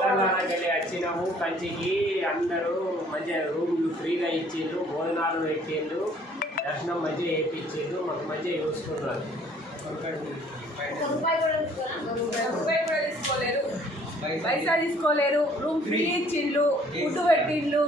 తెలంగాణకి వచ్చినాము కంచికి. అందరూ మంచిగా రూమ్లు ఫ్రీగా ఇచ్చిండ్రు, భోజనాలు పెట్టిండ్రు, దర్శనం మంచిగా చేయించిండ్రు, మాకు మంచిగా చూసుకున్నారు. పైసా తీసుకోలేరు, రూమ్ ఫ్రీ ఇచ్చిండ్రు, ఫుడ్ పెట్టిండ్రు.